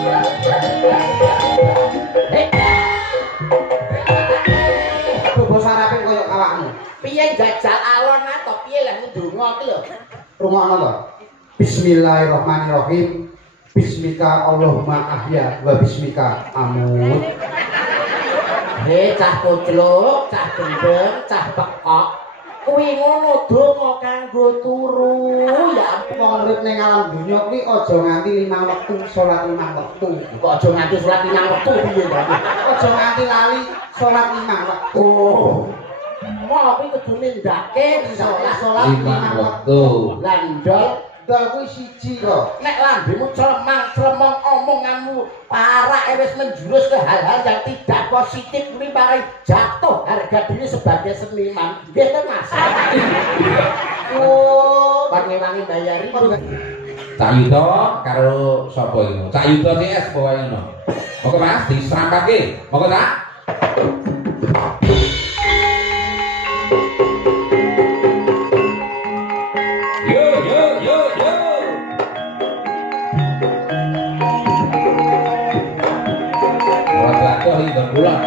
Bos sarape koyo awakmu. Piye jajal alon atau piye lah ndonga iki lho. Rungokno to. Bismillahirrahmanirrahim. Bismika Allahumma ahya wa bismika amut. Cah koclok, cah gendeng, cah pekok. Kuwi ngono donga kanggo turu. Ya ampun Wong urip ning alam dunya kuwi aja nganti 5 wektu salat 5 wektu. kok aja nganti salat 5 wektu piye to. Aja nganti lali salat 5 wektu. Mau kuwi kudune ndake salat 5 wektu. Lah ndol Dal kuwi siji kok. nek lambemu clemang-clemong omonganmu parah wis menjurus ke hal-hal yang tidak positif kuwi paling jatuh harga diri sebagai seniman. Nggih to Mas. Oh, Wangi-wangi bayari. Cak Yuda karo sapa iki? Cak Yuda CS bawa ngono. Monggo Mas diserampake. Monggo tak. Yo yo yo yo. Ora tak iki bulan.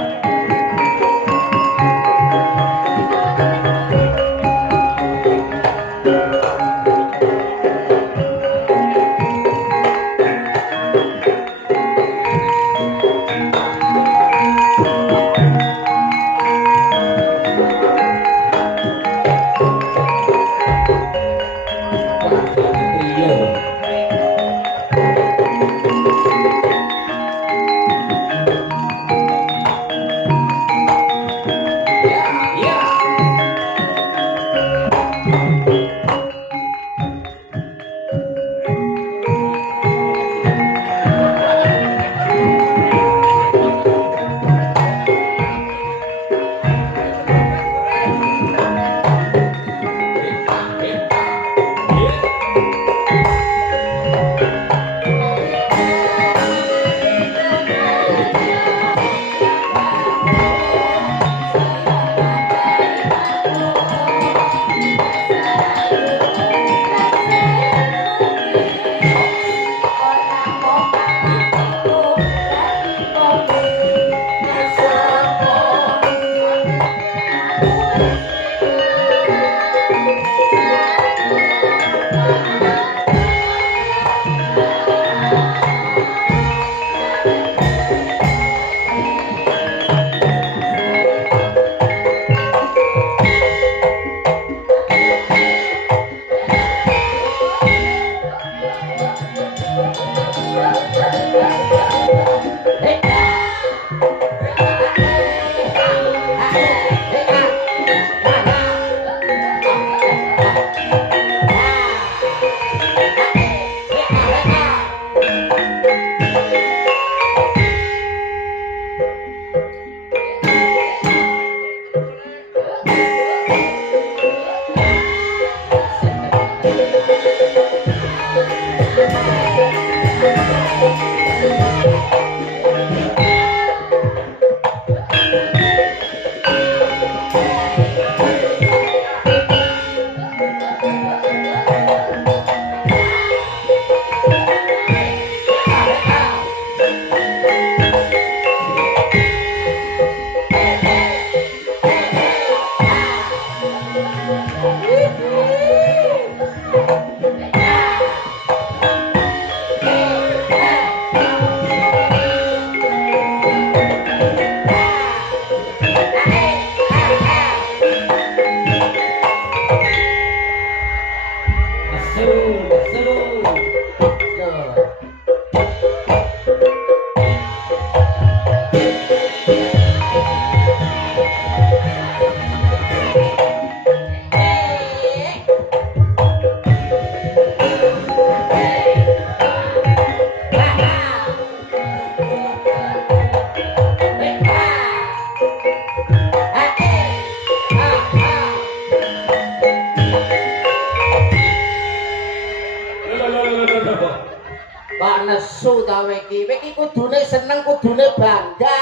Pak nesu ta weki kudune seneng kudune bangga.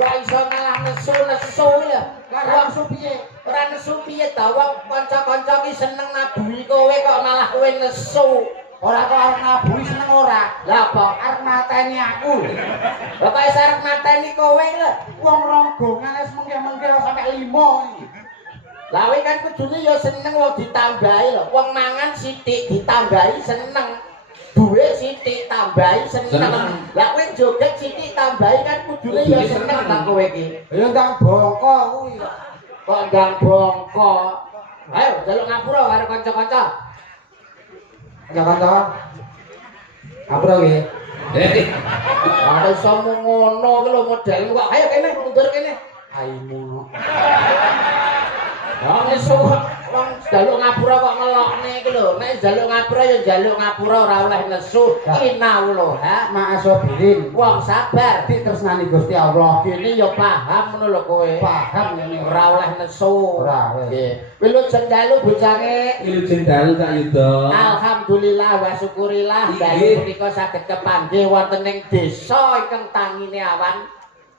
Kok iso malah nesu ya. Wong supiye? Ora nesu piye ta wong kanca-kanca ki seneng nabuhi kowe kok malah kowe nesu. Ora kok arep nabuhi seneng ora. Lah apa? Arep mateni aku. Lah kok iso arep mateni kowe lho. Wong ronggongan wis mengke-mengke sampe 5 iki. Lah kowe kan kudune ya seneng wong ditambahi lho. Wong mangan sithik ditambahi seneng. Duwe sithik tambahi seneng. Lah kowe joget sithik tambahi kan kudune ya seneng ta kowe iki. Ya ndang bongko kuwi. Kok ndang bongko. Ayo njaluk ngapura karo kanca-kanca. Kanca-kanca. Ngapura kuwi. Ada iso ngono ki lho modelmu kok. Ayo kene mundur kene. Aimu. Ya nesu wong njaluk ngapura kok ngelokne iki lho. Nek njaluk ngapura ya njaluk ngapura ora oleh nesu. Inau lho, ha. Ma'asobirin. Wong sabar. Ditresnani Gusti Allah. Kene ya paham ngono lho kowe. Paham ngene. Ora oleh nesu. Ora. Nggih. Kowe lho jendalu bojange. Ilujeng dalu tak yuda. Alhamdulillah wa syukurillah dalu punika saged kepanggih wonten ing desa ingkang tangine awan.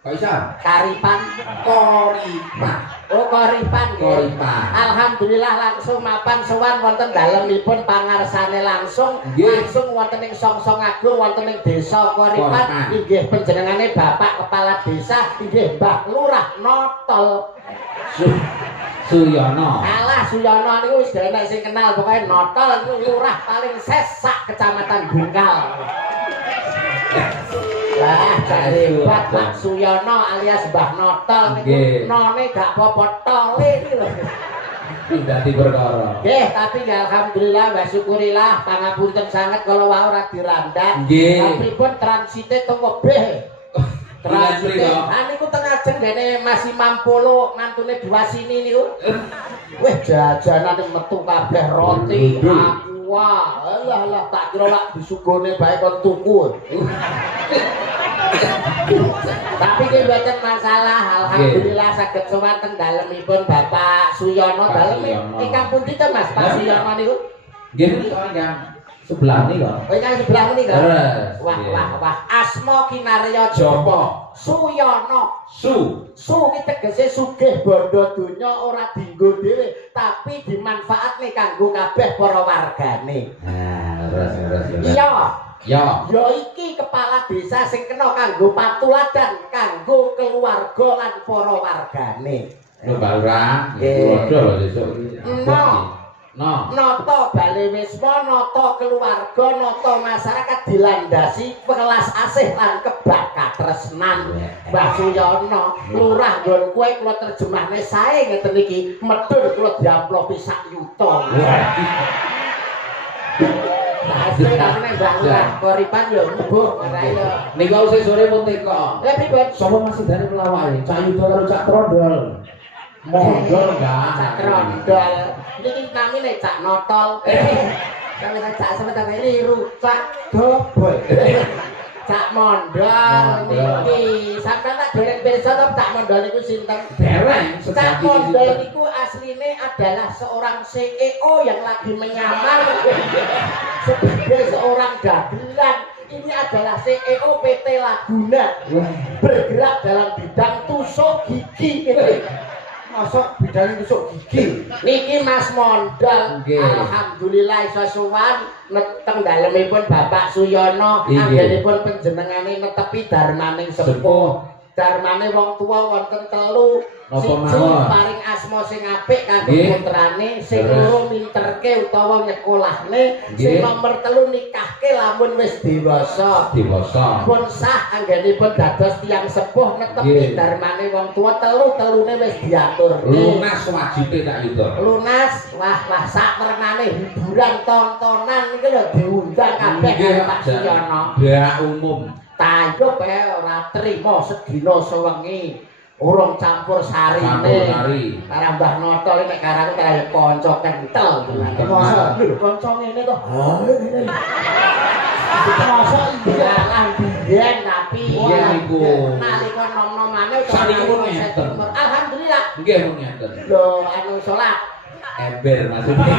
Kok iso? Karipan. Koripan. Oh Karipan nggih. Koripan. Alhamdulillah langsung mapan sowan wonten dalemipun pangarsane langsung Nggih. langsung wonten ing Songsong Agung wonten ing Desa Koripan Koripan. inggih panjenengane Bapak Kepala Desa inggih Mbah Lurah Notol. Suyono. Alah Suyono niku wis enek sing kenal pokoke Notol niku lurah paling sesak Kecamatan Bungkal. Lah jare Pak Suyono alias Mbah Notol niku none gak apa-apa tole iki lho. Dadi perkara. Nggih, tapi alhamdulillah wa syukurillah pangapunten sanget kalau wae ora dirandan. Nggih. Tapi pun transite teng webeh. Transite. Ah niku teng ajeng dene Mas Imam Polo mantune dua sini niku. Weh jajanan metu kabeh roti, aqua. Alah tak kira lak disugone bae kon tuku. Tapi ki mboten masalah, alhamdulillah saged sowan teng dalemipun Bapak Suyono dalem ingkang pundi to Mas Pak Suyono niku? Nggih yang sebelah nih kok. Oh ingkang sebelah menika. Wah. Wah. Asma kinarya Japa. Suyono. Su ki tegese sugih bondo donya ora dienggo dhewe, tapi dimanfaatne kanggo kabeh para wargane. Nah, terus. Iya. Ya. Ya iki kepala desa sing kena kanggo patuladan kanggo keluarga lan para wargane. Lho Balurang, Nggih. padha lho sesuk iki. No. Nata bale wisma, nata keluarga, nata masyarakat dilandasi welas asih lan kebak katresnan. Mbah Suyono, lurah nggon kowe kula terjemahne sae ngeten iki, medhur kula diamplopi sak yuta. Asli kan nek Mbah Lurah Koripan yo mbuh ora yo. Nika usih sore pun teko. Lah pripun? Sapa masih dari pelawai? Cak Yuda karo Cak Trondol. Mondol enggak? Cak Trondol. Niki namine Cak Notol. Kami Cak sampeyan niru Cak Dobol. Cak Mondol niki. Sampeyan tak dereng pirsa to Cak Mondol niku sinten? Dereng Cak Mondol niku asline adalah seorang CEO yang lagi menyamar sebagai seorang dagelan. Ini adalah CEO PT Laguna bergerak dalam bidang tusuk gigi. Masuk bidang tusuk gigi. Niki Mas Mondol, Nggih. alhamdulillah iso sowan neteng dalemipun Bapak Suyono, anggenipun panjenengane netepi darmaning sepuh. darmane wong tuwa wonten telu. Napa Siji mawon? paring asma sing apik kanggo Nggih. putrane, sing Terus? loro minterke utawa nyekolahne, sing Nggih. nomor telu nikahke lamun wis dewasa. Dewasa. Pun sah anggenipun dados tiyang sepuh netepi Nggih. darmane wong tuwa telu-telune wis diatur. Lunas wajibe tak yuda. Lunas, wah sak merenane hiburan tontonan iki lho diundang kabeh Nggih, karo Pak Suyono. Bea umum. Tayub ora trima sedina sewengi. Urung campur sarine. Campur sari. Karo Mbah Noto iki nek karo kaya kanca kentel. Masa? Lho kanca ngene to. Ha ngene. Masa iya lah biyen tapi Biyen niku. nalika nom-nomane Saniki pun ngeten. Alhamdulillah. Nggih mun ngeten. Lho anu salat Ember maksudnya.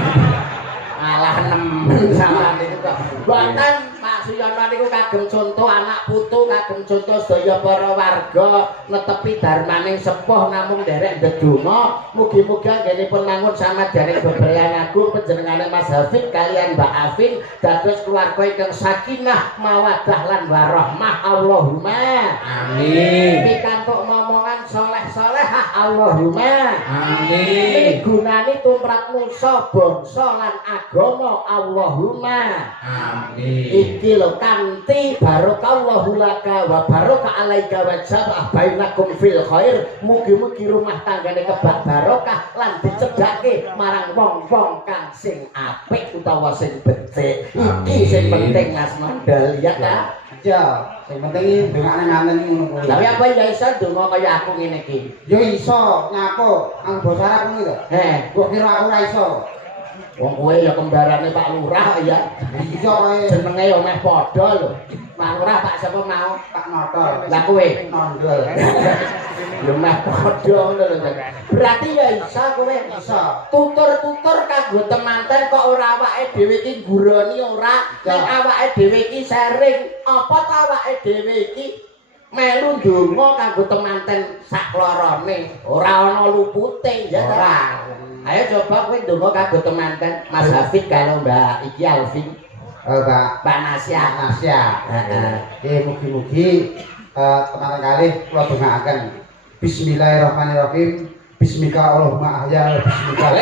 malah nemen sama niku kok. Mboten Pak Suyono niku kagem contoh anak putu, kagem contoh sedaya para warga netepi darmaning sepuh namung nderek ndedonga. Mugi-mugi anggenipun mangun samadyaning bebrayan agung panjenengane Mas Hafid kalian Mbak Afin dados keluarga ingkang sakinah mawaddah lan warahmah. Allahumma Amin. pikantuk momongan soleh-solehah. Allahumma Amin. gunani tumrap nusa bangsa lan agama. Allahumma Amin. iki lho kanthi barokallahu laka wa baraka alaika wa jabah bainakum fil khair. Mugi-mugi rumah tanggane kebak barokah lan dicedhake marang wong-wong kang sing apik utawa sing becik. Iki sing penting Mas Mandal ya ta. Ya, sing penting iki ndongane nganten ngono kuwi. Lah apa ya iso ndonga kaya aku ngene iki. Ya iso nyapo ang basa Arab kuwi to. Kok kira aku ora iso. Wong kowe ya kembarane Pak Lurah ya. Iya kowe Jenenge ya meh padha lho. Pak Lurah Pak sapa mau? tak notol. Lah kowe Nondol. ya meh padha ngono lho. Berarti ya iso kowe Iso. tutur-tutur kanggo temanten kok ora awake dhewe iki ngguroni ora, nek awake dhewe iki sharing apa ta awake dhewe iki melu ndonga kanggo temanten saklorone, ora ana lupute ya ta. Ayo coba kowe ndonga kanggo temanten Mas Hafid karo Mbak iki Alvin. Mbak Pak Nasya. Nasya. Heeh. Mugi-mugi teman kalih kula dongaaken. Bismillahirrahmanirrahim. Bismika Allahumma ahya bismika.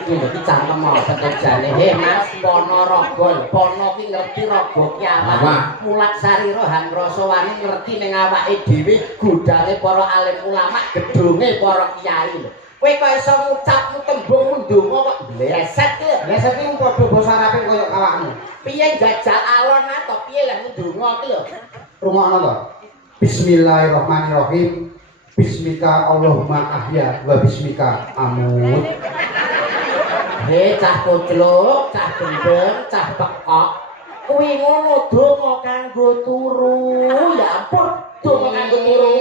Iki lho iki cangkem apa terjane. He Mas Ponorogo. Pono ki ngerti raga kiamat. Apa? Mulat sarira han rasa wani ngerti ning awake dhewe godange para alim ulama, gedunge para kiai lho. Kowe kok iso ngucapmu tembung ndonga kok bleset ki. Lah saiki padha basa Arabe koyo awakmu. Piye jajal alon to piye lah ndonga ki lho. Rungokno to. Bismillahirrahmanirrahim. Bismika Allahumma ahya wa bismika amut. He cah kucluk, cah gendeng, cah pekok. Kuwi ngono donga kanggo turu. Ya ampun, donga kanggo turu.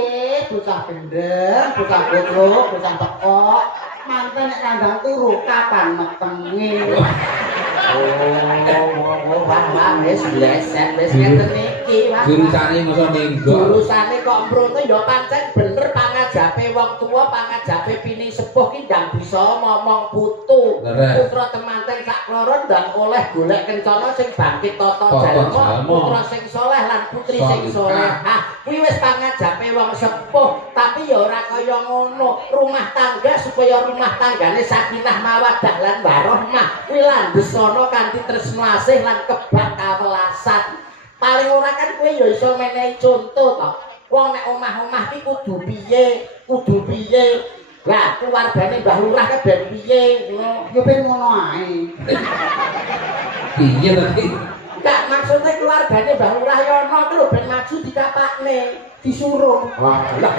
Bocah gendeng, bocah kutluk, bocah pekok. Manten nek kandang turu kapan metenge. Wah, wis bleset, wis ngeten iki, Wah. Jurusane masa minggu. Jurusane kok mrono ya pancen bener pangajape wong tuwa, pangajape pining sepuh ki ndang bisa ngomong putu. Leres. Putra temanten sak kloron ndang oleh golek kencana sing bangkit tata Tata jalma, jalma. putra sing saleh lan putri sing Salihah. salehah. Kuwi wis pangajape wong sepuh, tapi ya ora kaya ngono. Rumah tangga supaya rumah tanggane sakinah mawaddah lan warahmah. Kuwi landhesana kanthi tresna asih lan kebak kawelasan. Paling ora kan kowe ya iso menehi conto to. Wong nek omah-omah ki kudu piye? Lah keluargane Mbah Lurah ka ben piye? Ngono. Yo ben ngono ae. Piye tadi? Enggak maksudnya keluargane Mbah Lurah ya ono lho ben maju dikapakne, disuruh. Wah, lah.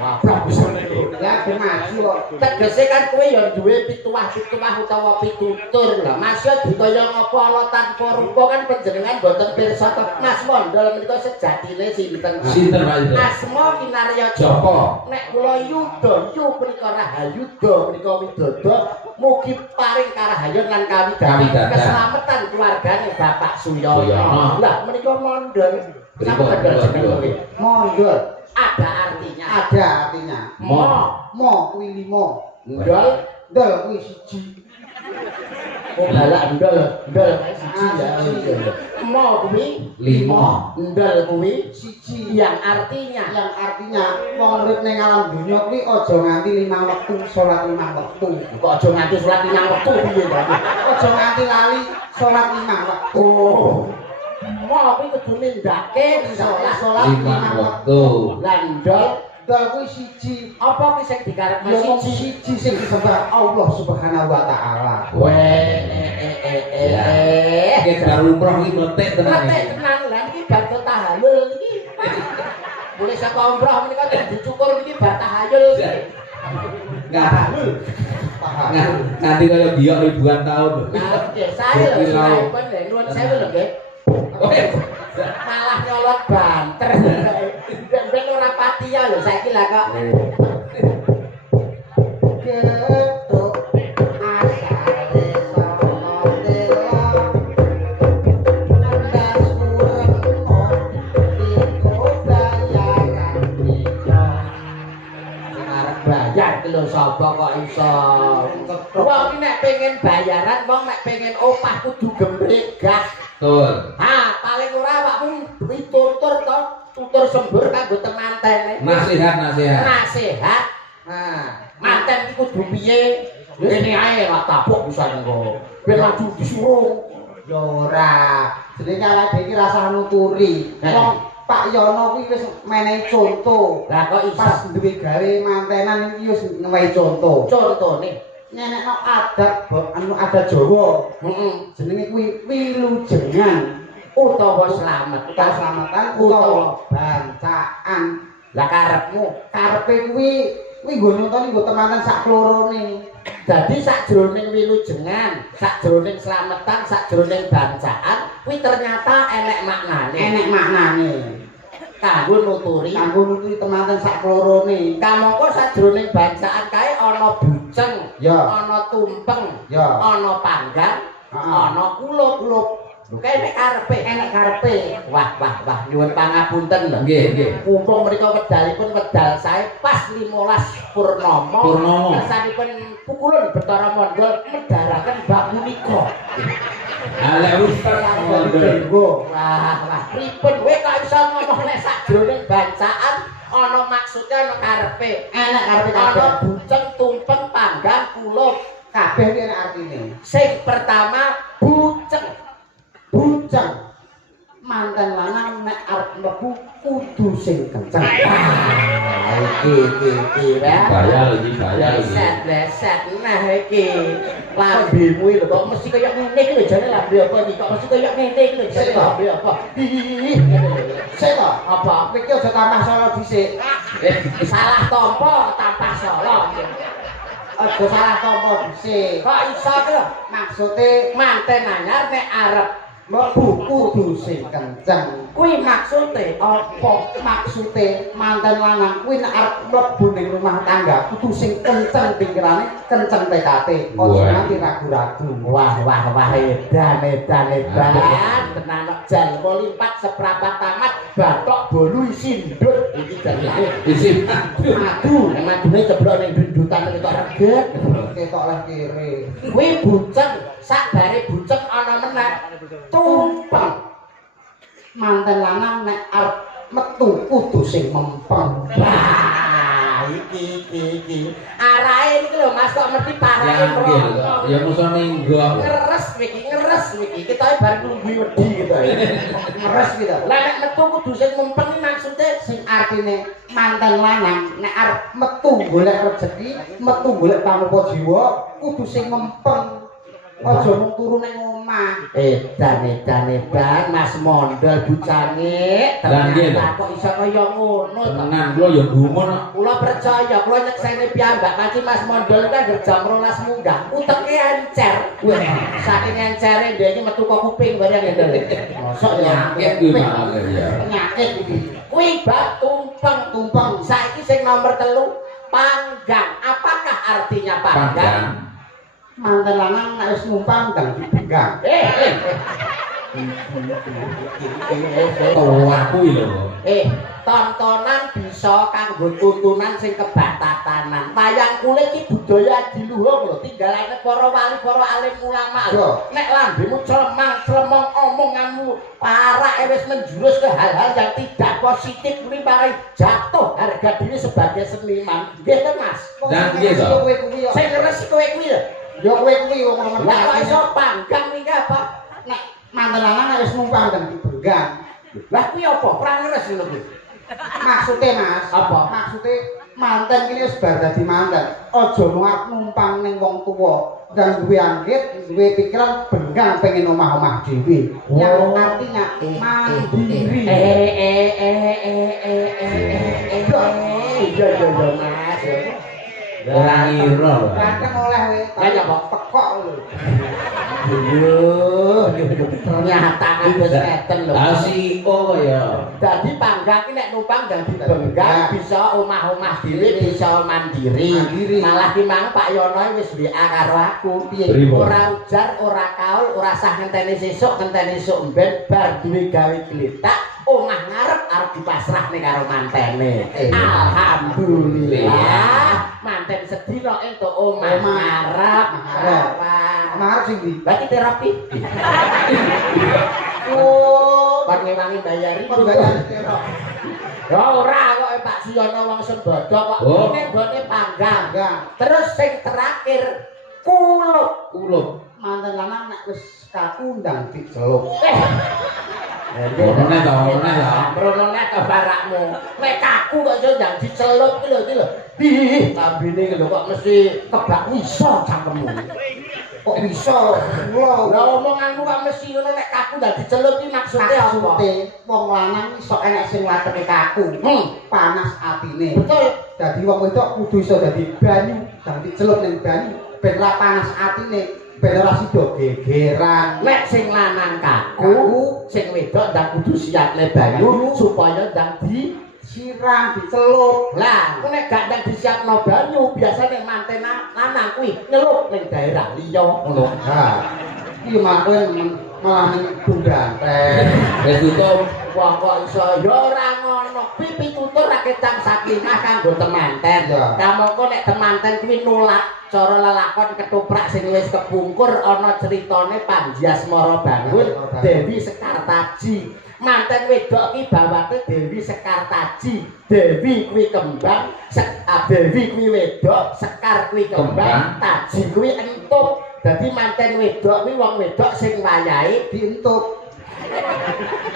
Wah, bisa niku. Ya ben maju kok. Tegese kan kowe ya duwe pituwah-pituwah utawa pitutur lho. Mas ya dikaya ngapa ala tanpa rupa kan panjenengan boten pirsa to. Mas Mondol menika sejatine sinten? Sinten Pak itu? Asma kinarya Joko. Nek kula Yuda, yu menika Rahayuda, menika Widodo, mugi paring karahayon lan kawidadan keselamatan keluargane Bapak Suyono. Suyono. Lah menika Mondol. Pripun? Sampeyan jenenge kuwi. Mondol. Ada artinya. Ada artinya. Mo. Mo kuwi 5. Ndol. Ndol kuwi 1. Oh balak ndol siji ya. Mo kuwi 5. ndol kuwi siji yang artinya wong urip ning alam dunya kuwi aja nganti 5 wektu salat 5 wektu. kok aja nganti salat 5 wektu piye to? Aja nganti lali salat 5 wektu. Oh. Mo kuwi kudu nindake salat 5 waktu. lan ndol Dal kuwi siji. apa kuwi sing dikarepno Ya mung siji? siji sing disembah Allah Subhanahu wa taala. Oke, baru umroh iki meletik tenan Mate iki. tenan lha iki bar tahayul iki. Boleh saka umroh menika dicukur iki bar tahayul iki. Nganti kaya biok ribuan tahun. Nah, oke, saya lho saipun lho nuwun sewu lho nggih. Malah nyolot banter. Ben ora pati ya lho saiki lah kok. Ketuk asale sonotela nanda suremmo iku bayaran dia. Arep bayar ki lho sapa kok iso. Wong iki nek pengen bayaran, wong nek pengen opah kudu gembregah. Betul. Ha, paling ora awakmu ditutur to, tutur sembur kanggo temantene. Nasihat. Nasihat. Nah, manten iki kudu piye? Ngene ae lak tapuk bisa engko. Ben maju disuruh. Ya ora. Jenenge awake dhewe iki rasa nuturi. Wong Pak Yono kuwi wis menehi conto. Lah kok iso Pas duwe gawe mantenan iki wis ngewehi conto. contone? Nyenekno adat adat Jawa. Heeh. Jenenge kuwi wilujengan. Utawa slamet. Utawa selamatan utawa bancaan. Lah karepmu Karepe kuwi nggo nonton nggo temenan sak klorone. dadi sakjroning wilujengan, sakjroning slametan, sakjroning bancaan, kuwi ternyata enek maknane. Enek maknane. Kanggo nuturi Kanggo nuturi temenan sak klorone. kamangka sajroning bancaan kae ana buceng, Ya. ana tumpeng, Ya. ana panggang, Heeh. ana kulup. Lho kae nek karepe, Enek karepe. Wah, nyuwun pangapunten lho. Nggih. Mumpung mriko wedalipun wedal sae pas 15 purnama. Purnama. Kersanipun pukulun Bathara Mandha medharaken bab punika. Ala ustaz mondel. Wah, pripun kowe kok iso ngomong nek sakjroning bancaan ana maksude ana karepe. Enek karepe Ana kabeh. buceng, tumpeng, panggang, kulup. Kabeh iki enek artine. Sing pertama buceng. Buceng. Manten lanang nek arep mlebu kudu sing kenceng. Iki Bayar iki. Leset. Nah iki lambemu lho kok mesti kaya ngene iki lho jane lambe apa iki kok mesti kaya ngene iki lho jane lambe apa. Sik to, Apa? iki aja tambah solo dhisik. Salah tampa tampah solo. Aja salah tampa dhisik. Kok iso ki lho? Maksude Manten anyar nek arep mlebu kudu sing kenceng. kuwi maksude apa? Maksude manten lanang kuwi nek arep mlebu ning rumah tangga kudu sing kenceng pikirane, kenceng tekade, aja Wah. nganti ragu-ragu. Wah edan tenan kok jan limpat seprapat tamat batok bolu sindut iki jan Isi. madu nek madune ceblok ning dundutan ketok reget Ketok leh kiri. kuwi buceng sakbare buceng ana meneh tumpeng Manten lanang nek arep metu kudu sing mempeng. wah iki arahe iki lho Mas kok mesti parahe Ya nggih. mrong Ya musa ninggok. ngeres wiki kita bareng nunggu wedi gitu Ngeres gitu. lah nek metu kudu sing mempeng maksude Sing artine manten lanang nek arep metu golek rezeki, metu golek panupa jiwa, kudu sing mempeng. Aja mung turu ning omah. edan Mas Mondol bucane Lah, nggih, ternyata kok iso kaya ngono to Tenan kula ya gumun. kula percaya kula nyekseni piyambak kanthi Mas Mondol kan jam 12 munggah uteke encer wah saking encere ndek iki metu kok kuping bareng ndel mosok ya Penyakit kuwi malah ya. Penyakit iki. kuwi bab tumpeng saiki sing nomor 3 panggang apakah artinya panggang Panggang. Manten lanang nek wis numpang ndang dibenggang. Tua kuwi lho. Tontonan bisa kanggo tuntunan sing kebatatanan. Wayang kulit iki budaya adiluhung lho, tinggalane para wali, para alim ulama. Nek lambemu clemang-clemong omonganmu parake wis menjurus ke hal-hal yang tidak positif kuwi paring jatuh harga diri sebagai seniman. Nggih to, Mas? Dan piye to? Sing ngres kowe kuwi lho. Ya kowe kuwi wong ngomong. Lah kok iso panggang iki apa? Nek mantel lanang nek wis numpang dan dibenggang. Lah kuwi apa? Perang ngres ngono kuwi. Maksudnya Mas, Apa? maksudnya manten kini wis bar dadi manten. Aja arep numpang ning wong tuwa dan duwe anggit, duwe pikiran benggang pengen omah-omah dhewe. Yang artinya mandiri. Iya Mas. Ora ngira lho. Kadang oleh kowe Lah ya kok tekok lho. Ternyata wis ngeten lho. Lah si O ya. Dadi panggang ki nek numpang dadi benggang bisa omah-omah dhewe, bisa mandiri. Malah ki mang Pak Yono wis WA karo aku piye. Ora ujar, ora kaul, ora sah ngenteni sesuk, ngenteni esuk mben bar duwe gawe gletak, omah ngarep arep dipasrahne karo mantene. Alhamdulillah. Manten sedina entuk omah ngarep. Marep sing ndi? Berarti terapi. Oh, Wangi-wangi bayari. pembayaran. Ya ora kok Pak Suyono wong Sembodo kok ngene nggone panggang. Terus sing terakhir kulup. Manten lanang nek wis kakundang dicelup. Ngono nek to, ngono nek to. Mronone to barakmu. Nek kaku kok iso ndang dicelup iki lho. Ih, lambene lho kok mesti kebak iso cangkemmu. Kok bisa? Lah omonganmu kok mesti ngono nek kaku ndang dicelup iki maksude apa? Maksude wong lanang iso enek sing latene kaku. Panas atine. Betul. Dadi wong wedok kudu iso dadi banyu, dadi celup ning banyu ben ra panas atine, ben ora sida gegeran. Nek sing lanang kaku, sing wedok ndang kudu siap le banyu supaya ndang siram dicelup. Lah, nek gak ndang disiapno banyu, biasane manten lanang kuwi nyelup ning daerah liya ngono. Ha. Iki malah malah ning bundanten. Wis tutup. Wong kok iso ya ora ngono. Pipi tutur ra ketang saklinah kanggo temanten. Kamangka nek temanten kuwi nolak cara lelakon ketoprak sing wis kepungkur ana critane Panji Asmara Bangun, Dewi Sekartaji. Manten wedok ki bawate Dewi Sekartaji. Dewi kuwi kembang, Dewi kuwi wedok, Sekar kuwi kembang, Taji kuwi entuk. Dadi manten wedok kuwi wong wedok sing wayahe dientuk.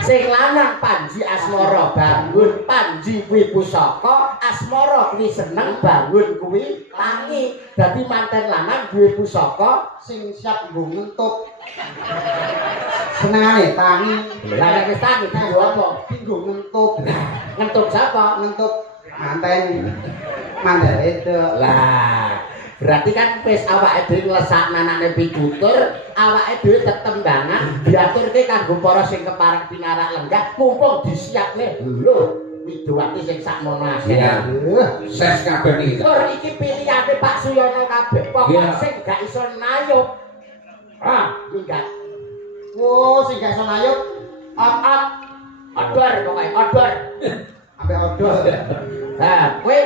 Sing lanang Panji Asmara Bangun, Panji kuwi pusaka, Asmara kuwi seneng, Bangun kuwi tangi. Dadi manten lanang duwe pusaka Sing siap nggo ngentuk. Senengane tangi. Lah nek wis tangi dienggo apa? Nggo ngentuk. Ngentuk sapa? Ngentuk manten. Manten itu. Lah, berarti kan wis awake dhewe nglesakna anake pitutur, awake dhewe tetembangan diaturke kanggo para sing kepareng pinarak lenggah, mumpung disiapne lho Widowati sing sakmono asih. Iya. Ses kabeh iki. Tur iki pilihane Pak Suyono kabeh. Pokok sing gak iso nayup. Minggat. Oh, sing gak iso nayup. Odor pokoke, odor. Ambek odol. Nah, kowe